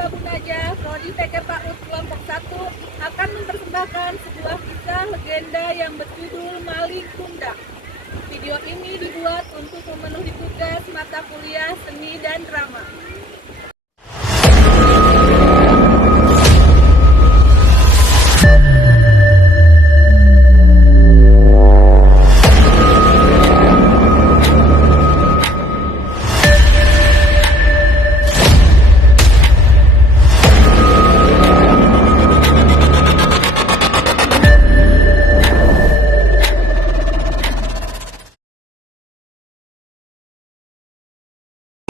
Tabun Najah, Prodi PK PAUD kelompok 1 akan mempersembahkan sebuah kisah legenda yang berjudul Malin Kundang. Video ini dibuat untuk memenuhi tugas mata kuliah seni dan drama.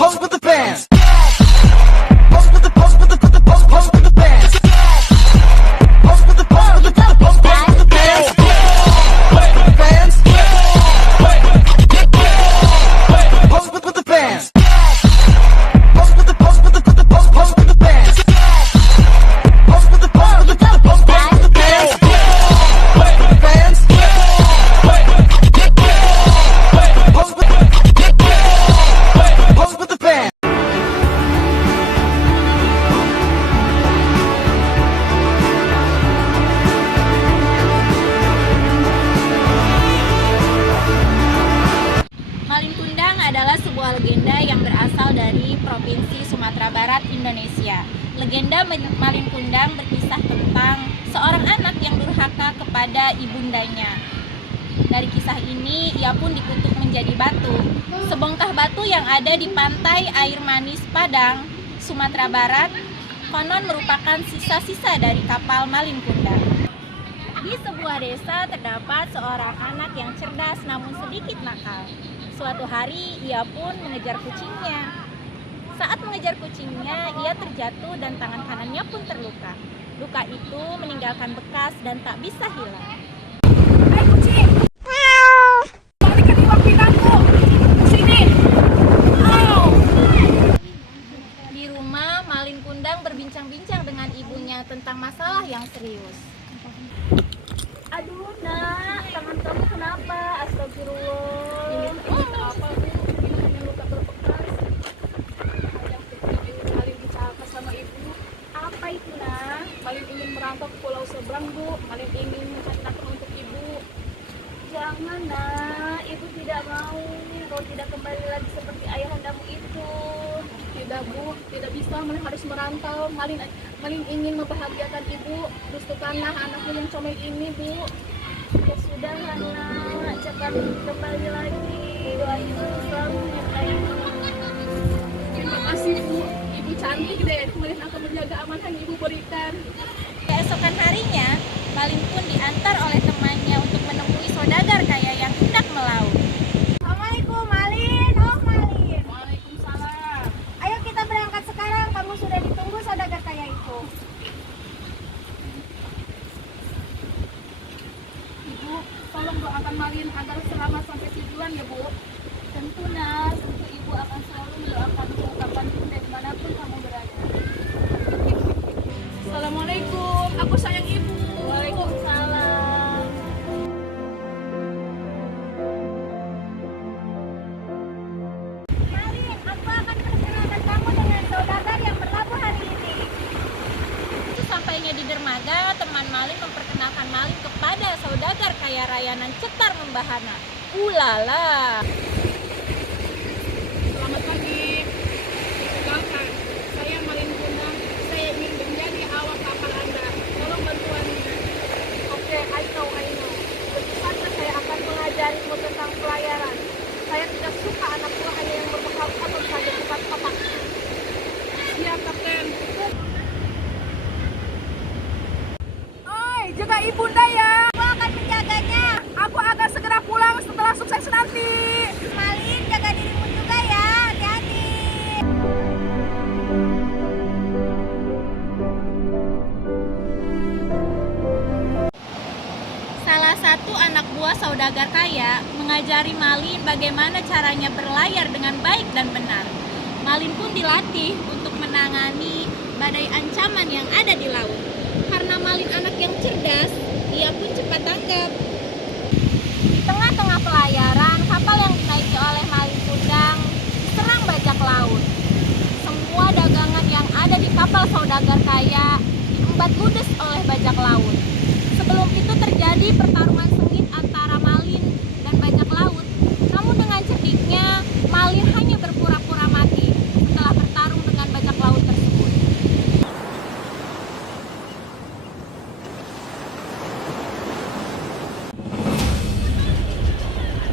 Pose with the fans. Pose with the pose with the pose with the fans. Pose with the pose with the pose with the fans. Fans. Pose with the fans. Pose with the pose with the pose with the fans. Pose with the pose with the pose with the fans. Fans. Pose with the fans. Malin Kundang adalah sebuah legenda yang berasal dari Provinsi Sumatera Barat, Indonesia. Legenda Malin Kundang berkisah tentang seorang anak yang durhaka kepada ibundanya. Dari kisah ini, ia pun dikutuk menjadi batu. Sebongkah batu yang ada di pantai Air Manis Padang, Sumatera Barat, konon merupakan sisa-sisa dari kapal Malin Kundang. Di sebuah desa terdapat seorang anak yang cerdas namun sedikit nakal. Suatu hari ia pun mengejar kucingnya. Saat mengejar kucingnya, ia terjatuh dan tangan kanannya pun terluka. Luka itu meninggalkan bekas dan tak bisa hilang. Hai kucing! Balikan iwak pinangku! Sini! Au! Di rumah, Malin Kundang berbincang-bincang dengan ibunya tentang masalah yang serius. Aduh nak, tangan kamu kenapa? Astagfirullah. Ini apa bu? Ini hanya luka berbekas. Ayah kecil Malin dicakar sama ibu. Apa itu nak? Malin ingin merantau ke pulau seberang bu. Malin ingin mencari nafkah untuk ibu. Jangan nak, ibu tidak mau. Kau tidak kembali lagi seperti ayahandamu itu. Tidak bu, tidak bisa. Malin harus merantau. Malin ingin membahagiakan ibu. Restukanlah anakmu yang comel ini bu. Ya sudah anak, cepat kembali lagi. Doain selalu menyertai. Terima kasih bu, ibu cantik deh. Malin akan menjaga amanah yang ibu berikan. Keesokan harinya, Malin pun diantar oleh temannya untuk menemui saudagar kaya yang hendak melaut. Assalamualaikum Malin, oh Malin. Waalaikumsalam. Ayo kita berangkat sekarang, kamu sudah ditunggu saudagar kaya itu. Ibu, tolong doakan Malin agar selamat sampai tujuan ya bu. Tentu Nas, tentu ibu akan selalu mendoakan kapan pun dan dimanapun kamu berada. Assalamualaikum, aku sayang ibu. Waalaikumsalam. Malin, aku akan perkenalkan kamu dengan saudagar yang berlabuh hari ini. Sampainya di dermaga, teman Malin memperkenalkan Malin kepada saudagar kaya raya nan cetar membahana. Ulala. Selamat pagi. Perkenalkan, saya Malin Kundang. Saya ingin menjadi awak kapal Anda. Tolong bantuannya. Oke, I know. Tentu saja saya akan mengajarimu tentang pelayaran. Saya tidak suka anak buah hanya yang berbekal otot saja, bukan otak. Siap, Kapten. Oi, jaga ibunda ya. Aku akan menjaganya. Aku akan segera pulang setelah sukses nanti. Malin, jaga dirimu juga ya, hati-hati. Salah satu anak buah saudagar kaya mengajari Malin bagaimana caranya berlayar dengan baik dan benar. Malin pun dilatih untuk menangani badai ancaman yang ada di laut. Karena Malin anak yang cerdas, ia pun cepat tanggap. Di tengah-tengah pelayaran, kapal yang dinaiki oleh Malin Kundang serang bajak laut. Semua dagangan yang ada di kapal saudagar diumpat ludes oleh bajak laut. Sebelum itu terjadi pertarungan sengit antara Malin dan bajak laut. Namun dengan cerdiknya, Malin hanya berpura-pura mati setelah bertarung dengan bajak laut tersebut.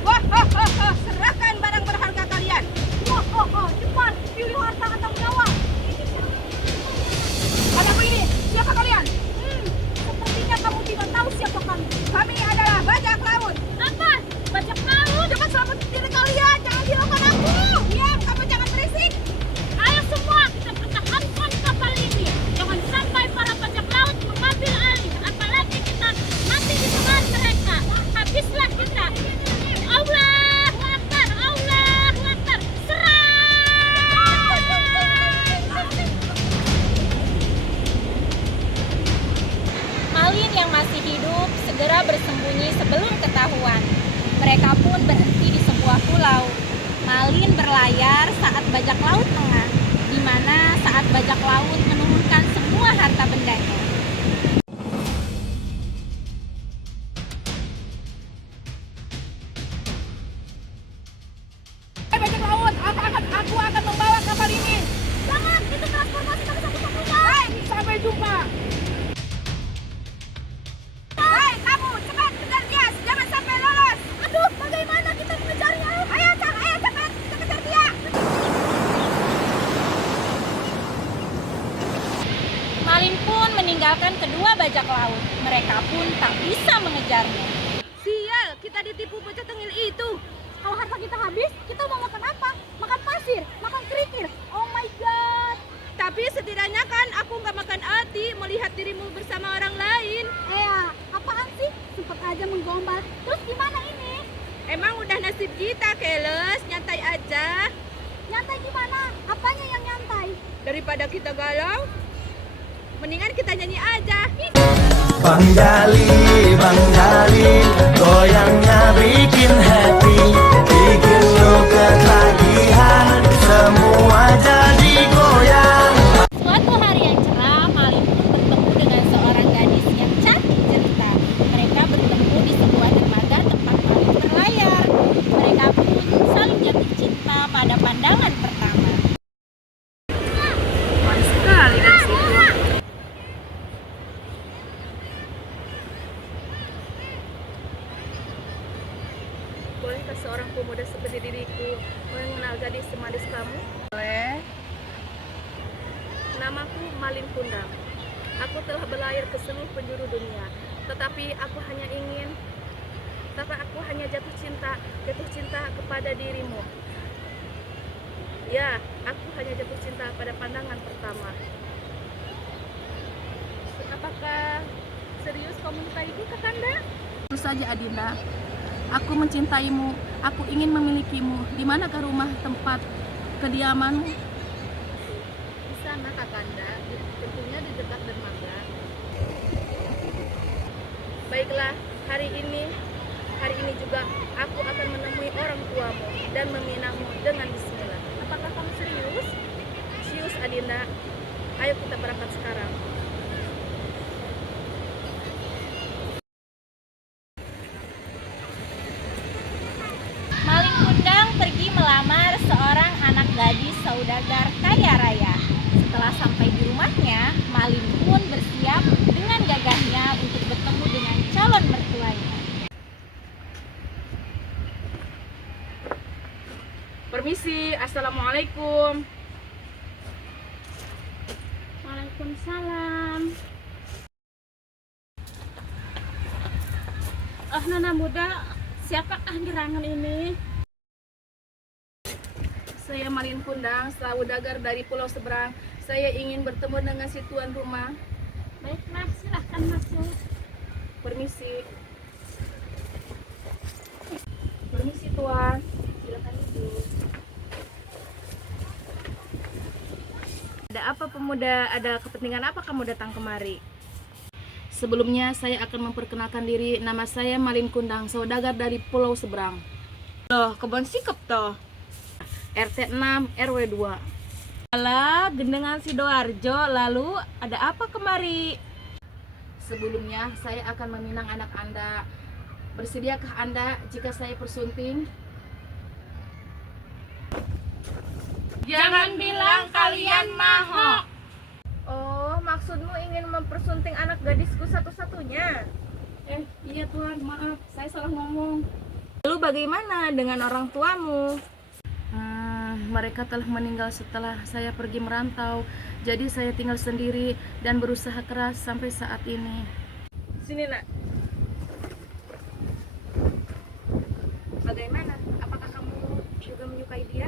Wah, serahkan barang berharga kalian. Wah, cepat, pilih harta atau nyawa. Ada apa ini? Siapa kalian? Sepertinya kamu tidak tahu siapa kami. Kami adalah bajak laut. Apa? Bajak laut? Cepat selamatkan diri kalian, jangan dilakukan aku. Diam, kamu jangan berisik. Ayo semua kita pertahankan kapal ini. Jangan sampai para bajak laut mengambil alih. Apalagi kita mati di tangan mereka. Habislah kita. Allahu Akbar, Allahu Akbar. Serang! Malin yang masih hidup segera bersembunyi sebelum ketahuan. Mereka pun berhenti di sebuah pulau. Malin berlayar saat bajak laut lengah, di mana saat bajak laut menurunkan semua harta bendanya. Bajak laut, aku akan membawa kapal ini. Jangan, itu transformasi satu-satunya. Hai, sampai jumpa. Hai, kamu cepat kejar dia, jangan sampai lolos. Aduh, bagaimana kita mengejarnya? Ayo cepat, kita kejar dia. Malin pun meninggalkan kedua bajak laut. Mereka pun tak bisa mengejarnya. Sial, kita ditipu bocah tengil itu. Kalau harta kita habis, kita mau makan apa? Makan pasir, makan kerikil. Oh my god. Tapi setidaknya kan aku nggak makan hati melihat dirimu bersama orang lain. Apaan sih? Sempat aja menggombal. Terus gimana ini? Emang udah nasib kita, Keles. Nyantai aja. Nyantai gimana? Apanya yang nyantai? Daripada kita galau, mendingan kita nyanyi aja. Bang Jali, goyangnya bikin happy, bikin lo ketagihan, semua jadi goyang. Suatu hari yang cerah, Malin pun bertemu dengan seorang gadis yang cantik jelita. Mereka bertemu di sebuah dermaga tempat Malin berlayar. Mereka pun saling jatuh cinta pada pandangan pertama. Manis sekali dari situ. Bolehkah seorang pemuda seperti diriku mengenal gadis semanis kamu? Boleh. Namaku Malin Kundang. Aku telah berlayar ke seluruh penjuru dunia, tetapi aku hanya jatuh cinta kepada dirimu. Ya, aku hanya jatuh cinta pada pandangan pertama. Apakah serius kau menyukaiku, Kakanda? Tentu saja, Adinda. Aku mencintaimu. Aku ingin memilikimu. Di manakah rumah tempat kediamanmu? Di sana, Kakanda. Tentunya di dekat dermaga. Baiklah, hari ini juga aku akan menemui orang tuamu dan meminangmu dengan bismillah. Apakah kamu serius? Serius, Adinda. Ayo kita berangkat sekarang. Malin Kundang pergi melamar seorang anak gadis saudagar kaya raya. Setelah sampai di rumahnya, Malin pun bersiap dengan gagahnya untuk bertemu dengan calon mertuanya. Permisi, assalamualaikum. Waalaikumsalam. Nona muda, siapakah gerangan ini? Saya Malin Kundang, saudagar dari pulau seberang. Saya ingin bertemu dengan si tuan rumah. Baiklah, silahkan masuk. Permisi. Permisi tuan. Silakan duduk. Ada apa pemuda? Ada kepentingan apa kamu datang kemari? Sebelumnya saya akan memperkenalkan diri. Nama saya Malin Kundang, saudagar dari pulau seberang. Loh, kebon sikep toh. RT 6 RW 2. Alah, gendengan Sidoarjo. Lalu ada apa kemari? Sebelumnya, saya akan meminang anak Anda. Bersediakah Anda jika saya persunting? Jangan bilang kalian maho. Oh, maksudmu ingin mempersunting anak gadisku satu-satunya? Iya Tuhan, maaf, saya salah ngomong. Lalu bagaimana dengan orang tuamu? Mereka telah meninggal setelah saya pergi merantau. Jadi saya tinggal sendiri dan berusaha keras sampai saat ini. Sini nak. Bagaimana? Apakah kamu juga menyukai dia?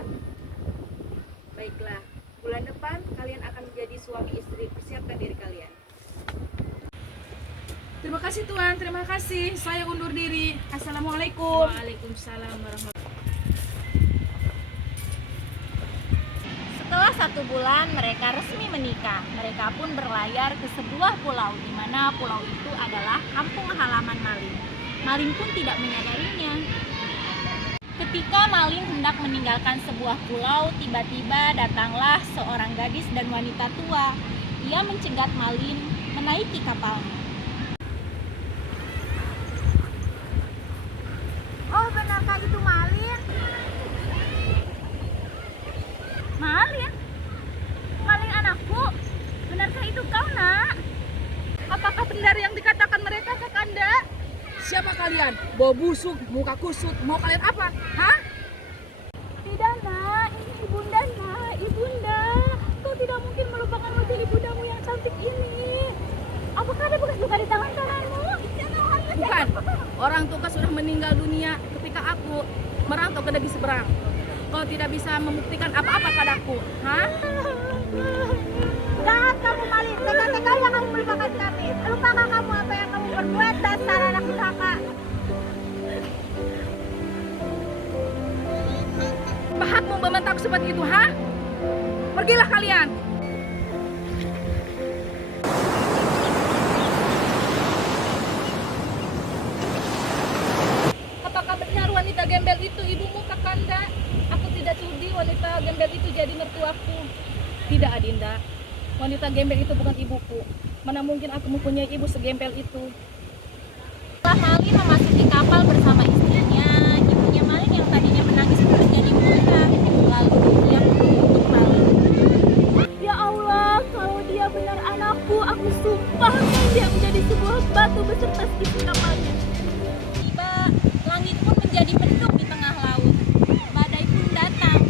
Baiklah, bulan depan kalian akan menjadi suami istri. Persiapkan diri kalian. Terima kasih Tuhan, terima kasih. Saya undur diri. Assalamualaikum. Waalaikumsalam warahmatullahi. Setelah 1 bulan mereka resmi menikah. Mereka pun berlayar ke sebuah pulau, di mana pulau itu adalah kampung halaman Malin. Malin pun tidak menyadarinya. Ketika Malin hendak meninggalkan sebuah pulau, tiba-tiba datanglah seorang gadis dan wanita tua. Ia mencegat Malin menaiki kapalnya. Oh, benarkah itu Malin? Malin? Malin anakku? Benarkah itu kau, nak? Apakah benar yang dikatakan mereka, Kakanda? Siapa kalian? Bau busuk, muka kusut, mau kalian apa? Hah? Tidak, nak. Ini ibunda, nak. Ibunda. Kau tidak mungkin melupakan wajah ibundamu yang cantik ini. Apakah ada bekas luka di tangan kananmu? Bukan. Orang tua sudah meninggal dunia ketika aku merantau ke negeri seberang. Kau tidak bisa membuktikan apa-apa padaku. Hah? Jahat kamu, Malin. Tega-teganya kamu melupakan kami. Lupakan kamu apa yang kamu perbuat, dasar anak durhaka. Apa hakmu membentak seperti itu, ha? Pergilah kalian. Apakah benar wanita gembel itu ibumu, Kakanda? Aku tidak sudi wanita gembel itu jadi mertuaku. Tidak, Adinda. Wanita gembel itu bukan ibuku. Mana mungkin aku mempunyai ibu segembel itu. Setelah Malin memasuki kapal bersama istrinya, ibunya Malin yang tadinya menangis pun menjadi muda. Lalu dia mengutuk Malin. Ya Allah, kalau dia benar anakku, aku sumpahkan dia menjadi sebuah batu beserta isi kapalnya. Tiba, langit pun menjadi mendung di tengah laut. Badai pun datang.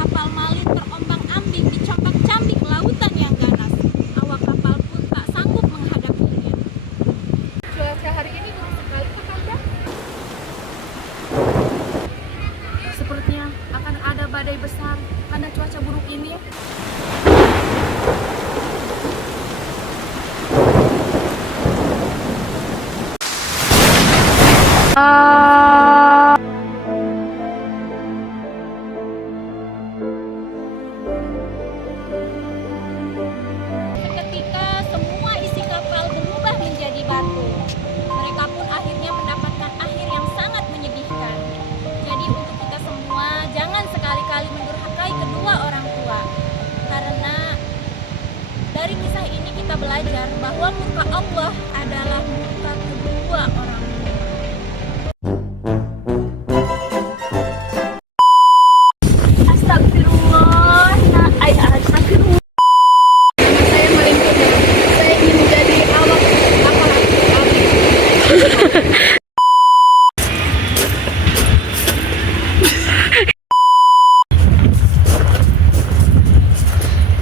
Kapal Malin terombang-ambing di cambik lautan yang ganas. Awak kapal pun tak sanggup menghadapinya. Cuaca hari ini buruk sekali, Kakanda. Sepertinya akan ada badai besar karena cuaca buruk ini. Seketika semua isi kapal berubah menjadi batu. Mereka pun akhirnya mendapatkan akhir yang sangat menyedihkan. Jadi untuk kita semua, jangan sekali-kali mendurhakai kedua orang tua. Karena dari kisah ini kita belajar bahwa murka Allah adalah murka kedua orang tua. Astagfirullah, astagfirullah. Saya Malin Kundang. Saya ingin menjadi awak kapal api.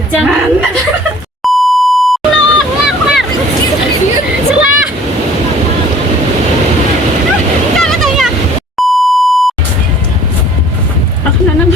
Jangan. Aku nanam